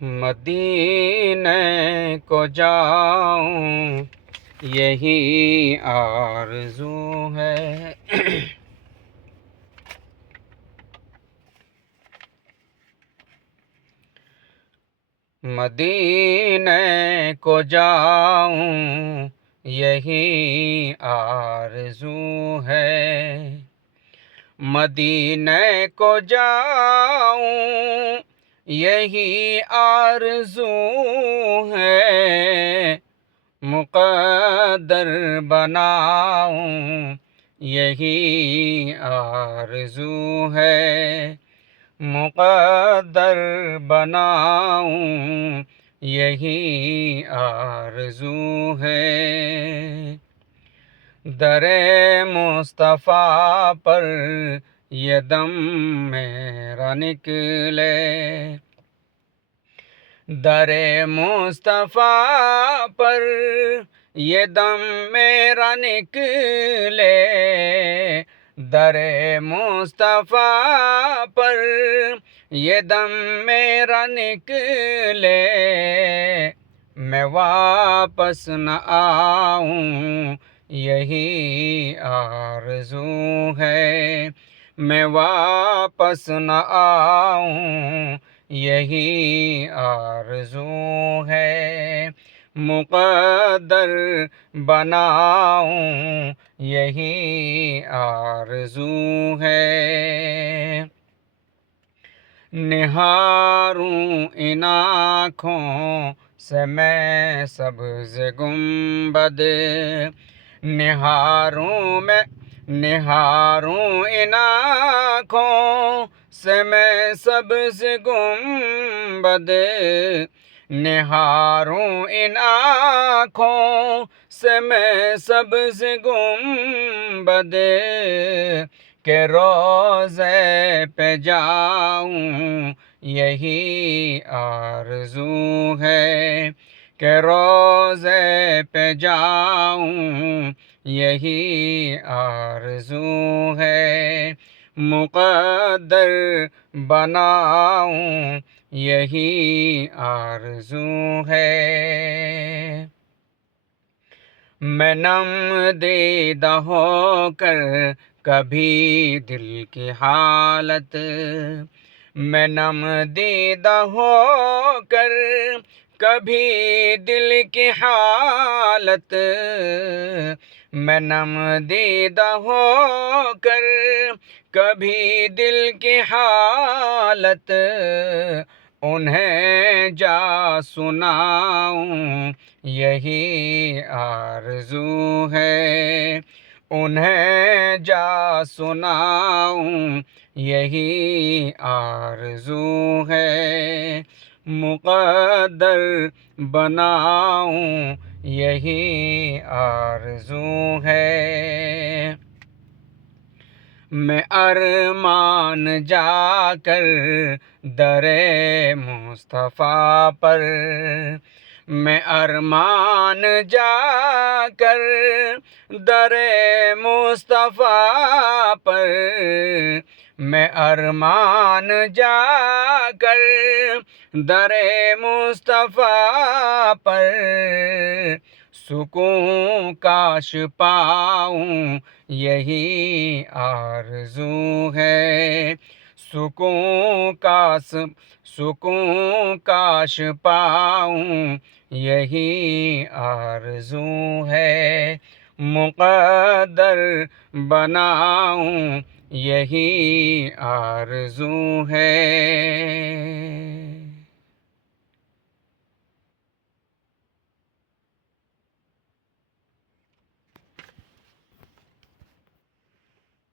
مدینے کو جاؤں یہی آرزو ہے۔ مدینے کو جاؤں یہی آرزو ہے۔ مدینے کو جاؤں یہی آرزو ہے۔ مقدر بناؤں یہی آرزو ہے۔ مقدر بناؤں یہی آرزو ہے۔ در مصطفیٰ پر یہ دم میرا نکلے۔ در مصطفیٰ پر یہ دم میرا نکلے۔ در مصطفیٰ پر یہ دم میرا نکلے۔ میں واپس نہ آؤں یہی آرزو ہے۔ میں واپس نہ آؤں یہی آرزو ہے۔ مقدر بناؤں یہی آرزو ہے۔ نہاروں ان آنکھوں سے میں سبز گنبد۔ نہاروں ان آنکھوں سے میں سبز گنبد۔ نہاروں ان آنکھوں سے میں سبز گنبد۔ کہ روضے پہ جاؤں یہی آرزو ہے۔ کہ روضے پہ جاؤں یہی آرزو ہے۔ مقدر بناؤں یہی آرزو ہے۔ میں نم دیدہ ہو کر کبھی دل کی حالت۔ میں نم دیدہ ہو کر کبھی دل کی حالت۔ میں نم دیدہ ہو کر کبھی دل کی حالت۔ انہیں جا سناؤں یہی آرزو ہے۔ انہیں جا سناؤں یہی آرزو ہے۔ مقدر بناؤں یہی آرزو ہے۔ میں ارمان جا کر در مصطفیٰ پر۔ میں ارمان جا کر در مصطفیٰ پر۔ میں ارمان جا کر در مصطفیٰ پر۔ سکون کاش پاؤں یہی آرزو ہے۔ سکون کاش پاؤں یہی آرزو ہے۔ مقدر بناؤں یہی آرزو ہے۔